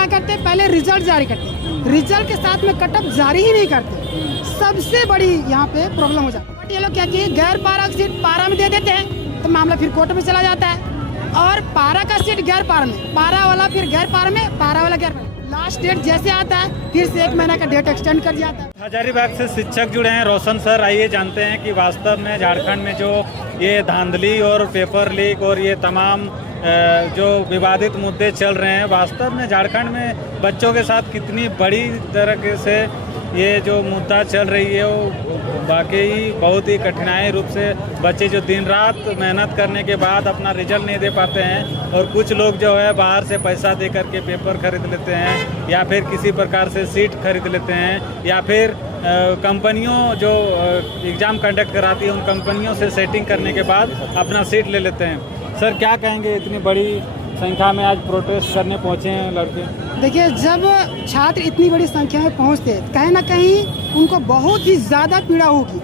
क्या करते हैं, पहले रिजल्ट जारी करते हैं, रिजल्ट के साथ में कट ऑफ जारी ही नहीं करते। सबसे बड़ी यहाँ पे प्रॉब्लम हो जाती है। बट ये लोग क्या किए, गैर पारा की सीट पारा में दे देते हैं तो मामला फिर कोर्ट में चला जाता है, और पारा का सीट गैर पारा में, पारा वाला फिर गैर पारा में, पारा वाला गैर पारा। लास्ट डेट जैसे आता है फिर से 1 महीना का डेट एक्सटेंड कर दिया जाता है। हजारीबाग से शिक्षक जुड़े हैं रोशन सर, आइए जानते हैं कि वास्तव में झारखंड में जो ये धांधली और पेपर लीक और ये तमाम जो विवादित मुद्दे चल रहे हैं, वास्तव में झारखंड में बच्चों के साथ कितनी बड़ी तरीके से ये जो मुद्दा चल रही है वो वाकई बहुत ही कठिनाई रूप से बच्चे जो दिन रात मेहनत करने के बाद अपना रिजल्ट नहीं दे पाते हैं, और कुछ लोग जो है बाहर से पैसा दे करके पेपर खरीद लेते हैं या फिर किसी प्रकार से सीट खरीद लेते हैं, या फिर कंपनियों जो एग्ज़ाम कंडक्ट कराती है उन कंपनियों से सेटिंग करने के बाद अपना सीट ले लेते हैं। सर क्या कहेंगे, इतनी बड़ी संख्या में आज प्रोटेस्ट करने पहुँचे हैं लड़के? देखिए, जब छात्र इतनी बड़ी संख्या में पहुंचते हैं कहीं ना कहीं उनको बहुत ही ज़्यादा पीड़ा होगी।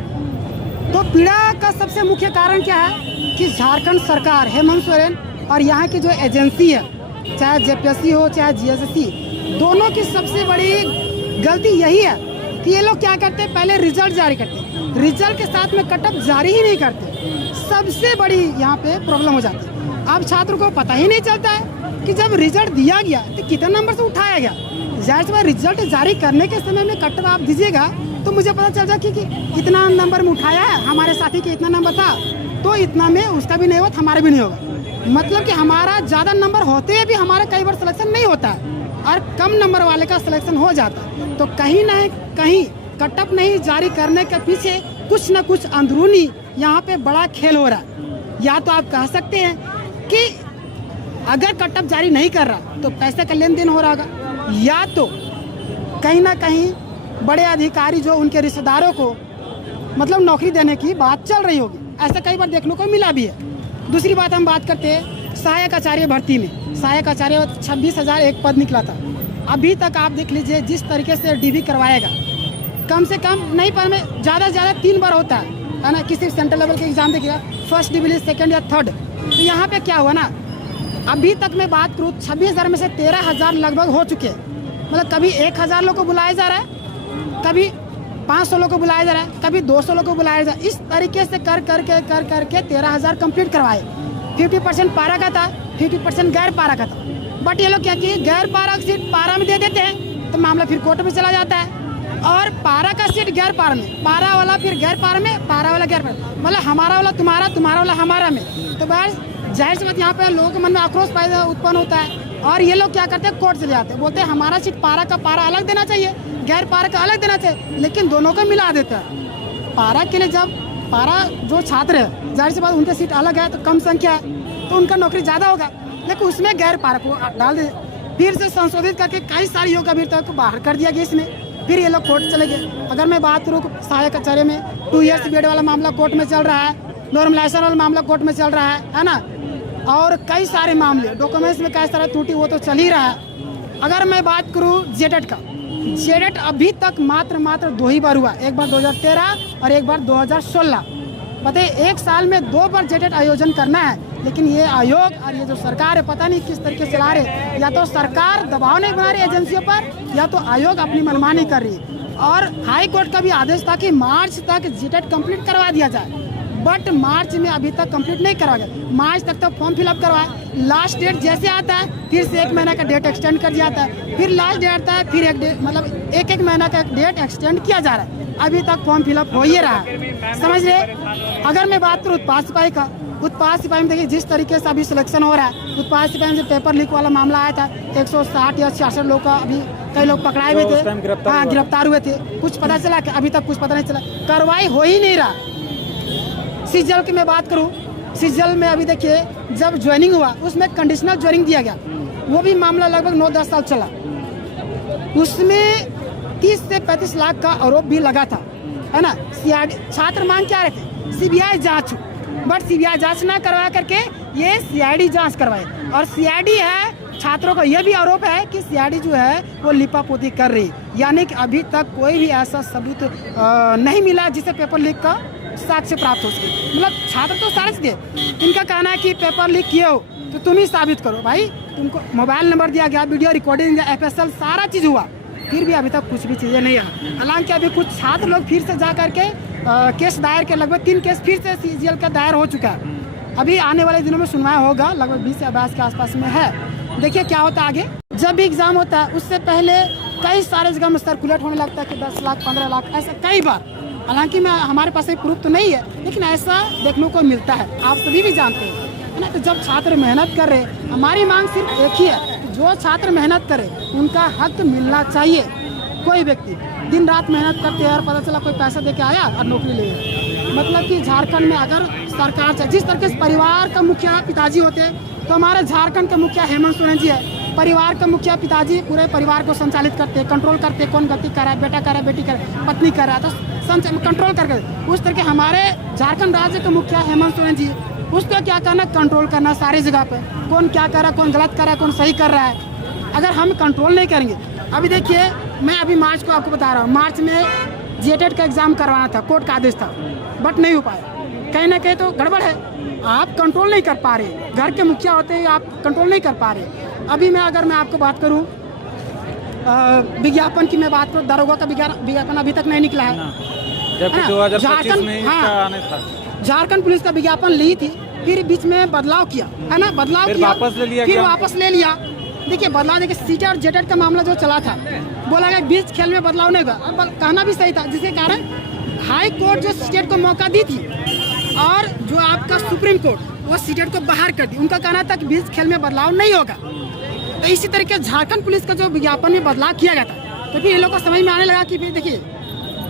तो पीड़ा का सबसे मुख्य कारण क्या है कि झारखंड सरकार, हेमंत सोरेन और यहाँ की जो एजेंसी है, चाहे जेपीएससी हो चाहे जीएसएससी, दोनों की सबसे बड़ी गलती यही है कि ये लोग क्या करते हैं, पहले रिजल्ट जारी करते हैं, रिजल्ट के साथ में कट ऑफ जारी ही नहीं करते। सबसे बड़ी यहाँ पे प्रॉब्लम हो जाती है। अब छात्र को पता ही नहीं चलता है कि जब रिजल्ट दिया गया तो कितने नंबर से उठाया गया। जाहिर सी बात, रिजल्ट जारी करने के समय में कट ऑफ आप दीजिएगा तो मुझे पता चल जाए कि कितना नंबर में उठाया है, हमारे साथी के इतना नंबर था तो इतना में उसका भी नहीं होगा, हमारा भी नहीं होगा। मतलब कि हमारा ज़्यादा नंबर होते भी हमारा कई बार सिलेक्शन नहीं होता है और कम नंबर वाले का सिलेक्शन हो जाता है। तो कहीं ना कहीं कट ऑफ नहीं जारी करने के पीछे कुछ न कुछ अंदरूनी यहाँ पे बड़ा खेल हो रहा है। या तो आप कह सकते हैं कि अगर कट ऑफ जारी नहीं कर रहा तो पैसे का लेन देन हो रहा होगा, या तो कहीं ना कहीं बड़े अधिकारी जो उनके रिश्तेदारों को मतलब नौकरी देने की बात चल रही होगी। ऐसा कई बार देखने को मिला भी है। दूसरी बात हम बात करते हैं सहायक आचार्य भर्ती में। सहायक आचार्य 26,000 एक पद निकला था। अभी तक आप देख लीजिए जिस तरीके से डीबी करवाएगा, कम से कम नहीं पर में ज़्यादा से ज़्यादा 3 बार होता है ना। किसी सेंट्रल लेवल के एग्जाम देखिएगा, फर्स्ट डिवीजन, सेकंड या थर्ड। तो यहाँ पे क्या हुआ ना, अभी तक मैं बात करूँ 26,000 में से 13,000 लगभग हो चुके हैं। मतलब कभी 1,000 लोग को बुलाया जा रहा है, कभी 500 लोग को बुलाया जा रहा है, कभी 200 लोग को बुलाया जा रहा है। इस तरीके से कर करके 13,000 कंप्लीट करवाए। 50% पारा का था, 50% गैर पारा का था। बट ये लोग क्या किए, गैर पारा की सीट पारा में दे देते हैं तो मामला फिर कोर्ट में चला जाता है, और पारा का सीट गैर पारा में, पारा वाला फिर गैर पारा में, पारा वाला गैर पारा, मतलब हमारा वाला तुम्हारा, तुम्हारा वाला हमारा में। तो बस जाहिर सी बात यहाँ पे लोगों के मन में आक्रोश पैदा उत्पन्न होता है, और ये लोग क्या करते हैं, कोर्ट चले जाते हैं, बोलते हैं हमारा सीट पारा का पारा अलग देना चाहिए, गैर पारा का अलग देना चाहिए, लेकिन दोनों को मिला देता है। पारा के लिए जब पारा जो छात्र है, जाहिर सी बात उनकी सीट अलग है तो कम संख्या है तो उनका नौकरी ज़्यादा होगा, लेकिन उसमें गैर पारा को डाल दे, फिर से संशोधित करके कई सारी योग्य अभ्यर्थियों को बाहर कर दिया गया इसमें। फिर ये लोग कोर्ट चले गए। अगर मैं बात करूँ सहायक आचार्य में 2 ईयर्स बीएड वाला मामला कोर्ट में चल रहा है, नॉर्मलाइजेशन वाला मामला कोर्ट में चल रहा है ना, और कई सारे मामले डॉक्यूमेंट्स में कई सारा त्रुटि वो तो चल ही रहा है। अगर मैं बात करूँ जेडेट का, जेडेट अभी तक मात्र 2 ही बार हुआ, एक बार 2013 और एक बार 2016। बताइए, 1 साल में 2 बार जेडेट आयोजन करना है, लेकिन ये आयोग और ये जो सरकार है पता नहीं किस तरीके से चला रहे। या तो सरकार दबाव नहीं बना रही एजेंसियों पर, या तो आयोग अपनी मनमानी कर रही है। और हाई कोर्ट का भी आदेश था कि मार्च तक जेटेट कंप्लीट करवा दिया जाए, बट मार्च में अभी तक कंप्लीट नहीं करवा गया। मार्च तक तो फॉर्म फिलअप करवाया, लास्ट डेट जैसे आता है फिर से 1 महीना का डेट एक्सटेंड कर दिया जाता है, फिर लास्ट डेट आता है फिर मतलब एक महीना का डेट एक्सटेंड किया जा रहा है। अभी तक फॉर्म फिलअप हो ही रहा है, समझ रहे। अगर मैं बात करूँ उत्पाद सिपाही का, उत्पाद सिपाही में देखिए जिस तरीके से अभी सिलेक्शन हो रहा है, उत्पाद सिपाही में पेपर लीक वाला मामला आया था, 160 या 66 लोग का अभी कई लोग पकड़ाए हुए थे, हाँ गिरफ्तार हुए थे। कुछ पता चला कि अभी तक कुछ पता नहीं चला, कार्रवाई हो ही नहीं रहा। सीजल की मैं बात करूँ, सीजल में अभी देखिए जब ज्वाइनिंग हुआ उसमें कंडीशनल ज्वाइनिंग दिया गया, वो भी मामला लगभग 9-10 साल चला। उसमें 30 से 35 लाख का आरोप भी लगा था, है ना। छात्र मांग क्या रहे थे, सीबीआई जांच, बट सीबीआई जांच ना करवा करके ये सीआईडी जांच करवाए। और सीआईडी है, छात्रों का यह भी आरोप है कि सीआईडी जो है वो लिपापोती कर रही, यानी कि अभी तक कोई भी ऐसा सबूत नहीं मिला जिससे पेपर लीक का साक्ष्य प्राप्त हो सके। मतलब छात्र तो सारे थे, इनका कहना है कि पेपर लीक किए हो तो तुम ही साबित करो भाई। तुमको मोबाइल नंबर दिया गया, वीडियो रिकॉर्डिंग, FSL सारा चीज़ हुआ, फिर भी अभी तक कुछ भी चीज़ें नहीं आई। हालांकि अभी कुछ छात्र लोग फिर से जा करके केस दायर के, लगभग 3 केस फिर से CGL का दायर हो चुका है। अभी आने वाले दिनों में सुनवाई होगा, लगभग 20 या 22 के आसपास में है। देखिए क्या होता है आगे। जब भी एग्जाम होता है उससे पहले कई सारे जगह में सर्कुलेट होने लगता है कि 10 लाख 15 लाख ऐसा कई बार। हालांकि हमारे पास एक प्रूफ तो नहीं है, लेकिन ऐसा देखने को मिलता है, आप सभी भी जानते हैं, है ना। तो जब छात्र मेहनत कर रहे, हमारी मांग सिर्फ एक ही है, जो छात्र मेहनत करे उनका हक मिलना चाहिए। कोई व्यक्ति दिन रात मेहनत करते हैं और पता चला कोई पैसा दे के आया और नौकरी ले गया। मतलब कि झारखंड में अगर सरकार जिस तरीके से परिवार का मुखिया पिताजी होते हैं, तो हमारे झारखंड के मुखिया हेमंत सोरेन जी है। परिवार का मुखिया पिताजी पूरे परिवार को संचालित करते हैं, कंट्रोल करते हैं, कौन गलती कर रहा है, बेटा कर रहा है, बेटी कर रहा है, पत्नी कर रहा है, तो कंट्रोल करके उस तरह के हमारे झारखंड राज्य के मुखिया हेमंत सोरेन जी, उसको क्या करना, कंट्रोल करना सारी जगह पे, कौन क्या कर रहा है, कौन गलत कर रहा है, कौन सही कर रहा है। अगर हम कंट्रोल नहीं करेंगे, अभी देखिए मैं अभी मार्च को आपको बता रहा हूँ, मार्च में GATED का एग्जाम करवाना था, कोर्ट का आदेश था, बट नहीं हो पाया। कहीं ना कहीं तो गड़बड़ है, आप कंट्रोल नहीं कर पा रहे, घर के मुखिया होते हैं आप कंट्रोल नहीं कर पा रहे। अभी अगर मैं आपको बात करूँ विज्ञापन की, मैं बात करूँ, दरोगा का विज्ञापन अभी तक नहीं निकला है, जबकि 2025 में इसका आने था। झारखंड पुलिस का विज्ञापन ली थी, फिर बीच में बदलाव किया, है ना, बदलाव किया, वापस ले लिया, फिर वापस ले लिया। देखिए बदलाव, देखिए CTET और JATED का मामला जो चला था, बोला गया बीच खेल में बदलाव नहीं होगा, अब कहना भी सही था, जिसके कारण हाई कोर्ट जो CTET को मौका दी थी और जो आपका सुप्रीम कोर्ट वो CTET को बाहर कर दी। उनका कहना था कि बीच खेल में बदलाव नहीं होगा। तो इसी तरीके झारखंड पुलिस का जो विज्ञापन में बदलाव किया गया था, तो फिर ये लोग को समझ में आने लगा कि फिर देखिए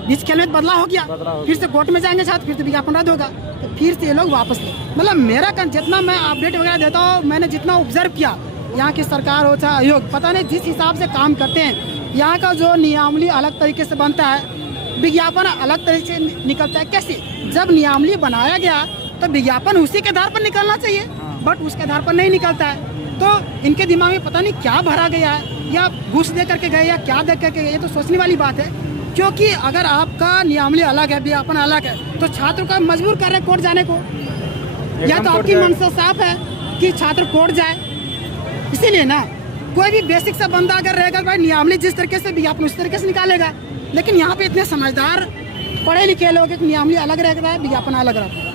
बीच खेल में बदलाव हो गया, फिर से कोर्ट में जाएंगे छात्र, फिर से विज्ञापन रद्द होगा, तो फिर से ये लोग वापस ले। मतलब मेरा जितना मैं अपडेट वगैरह देता हूँ, मैंने जितना ऑब्जर्व किया, यहाँ की सरकार हो चाहे आयोग, पता नहीं जिस हिसाब से काम करते हैं, यहाँ का जो नियमावली अलग तरीके से बनता है, विज्ञापन अलग तरीके से निकलता है। कैसे? जब नियमावली बनाया गया तो विज्ञापन उसी के आधार पर निकलना चाहिए, बट उसके आधार पर नहीं निकलता है। तो इनके दिमाग में पता नहीं क्या भरा गया है, या घूस दे करके गए या क्या दे करके गए, ये तो सोचने वाली बात है। क्योंकि अगर आपका नियमावली अलग है, विज्ञापन अलग है, तो छात्र को मजबूर कर रहे कोर्ट जाने को, या तो आपकी मंशा साफ है कि छात्र कोर्ट जाए। इसीलिए ना कोई भी बेसिक सा बंदा अगर रहेगा, भाई नियमावली जिस तरीके से विज्ञापन उस तरीके से निकालेगा। लेकिन यहाँ पे इतने समझदार पढ़े लिखे लोग, एक नियमावली अलग रहता है, विज्ञापन अलग रहता है।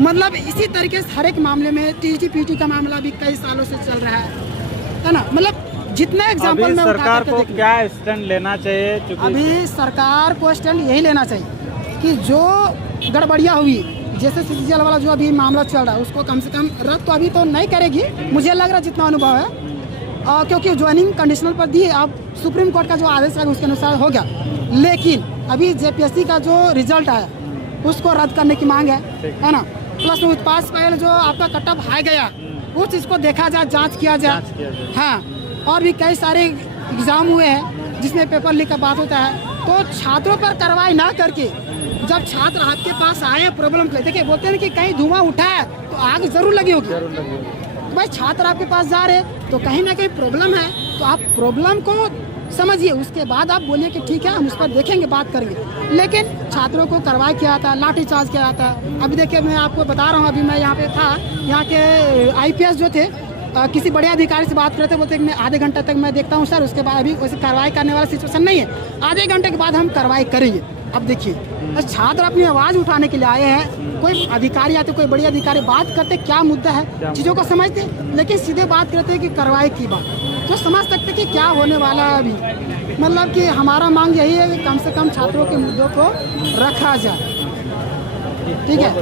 मतलब इसी तरीके से हर एक मामले में TET PT का मामला भी कई सालों से चल रहा है ना। मतलब जितना एग्जाम्पल में सरकार को क्या स्टैंड लेना चाहिए? अभी सरकार को स्टैंड यही लेना चाहिए कि जो गड़बड़ियाँ हुई, जैसे CGL वाला जो अभी मामला चल रहा है, उसको कम से कम रद्द तो अभी तो नहीं करेगी, मुझे लग रहा है जितना अनुभव है, क्योंकि ज्वाइनिंग कंडीशनल पर दी, अब सुप्रीम कोर्ट का जो आदेश है उसके अनुसार हो गया। लेकिन अभी JPSC का जो रिजल्ट आया उसको रद्द करने की मांग है ना। प्लस में पास पहले जो आपका कट ऑफ हाई गया, उस चीज़ को देखा जाए, जांच किया जाए। हाँ, और भी कई सारे एग्जाम हुए हैं जिसमें पेपर लीक का बात होता है, तो छात्रों पर कार्रवाई ना करके जब छात्र आपके पास आए प्रॉब्लम के लिए, देखिए बोलते हैं कि कहीं धुआं उठा है तो आग जरूर लगी होगी। तो भाई छात्र आपके पास जा रहे तो कहीं ना कहीं प्रॉब्लम है, तो आप प्रॉब्लम को समझिए, उसके बाद आप बोलिए कि ठीक है हम उस पर देखेंगे, बात करेंगे। लेकिन छात्रों को कार्रवाई किया जाता है, लाठी चार्ज किया जाता है। अभी देखिए मैं आपको बता रहा हूँ, अभी मैं यहाँ पे था, यहाँ के IPS जो थे, किसी बड़े अधिकारी से बात करते, बोलते मैं आधे घंटे तक मैं देखता हूँ सर, उसके बाद अभी वैसे कार्रवाई करने वाला सिचुएशन नहीं है, आधे घंटे के बाद हम कार्रवाई करेंगे। अब देखिए छात्र अपनी आवाज़ उठाने के लिए आए हैं, कोई अधिकारी आते, कोई बड़े अधिकारी बात करते, क्या मुद्दा है चीज़ों को समझते, लेकिन सीधे बात करते हैं कि कार्रवाई की बात, तो समझ सकते कि क्या होने वाला है अभी। मतलब कि हमारा मांग यही है कि कम से कम छात्रों के मुद्दों को रखा जाए। ठीक है।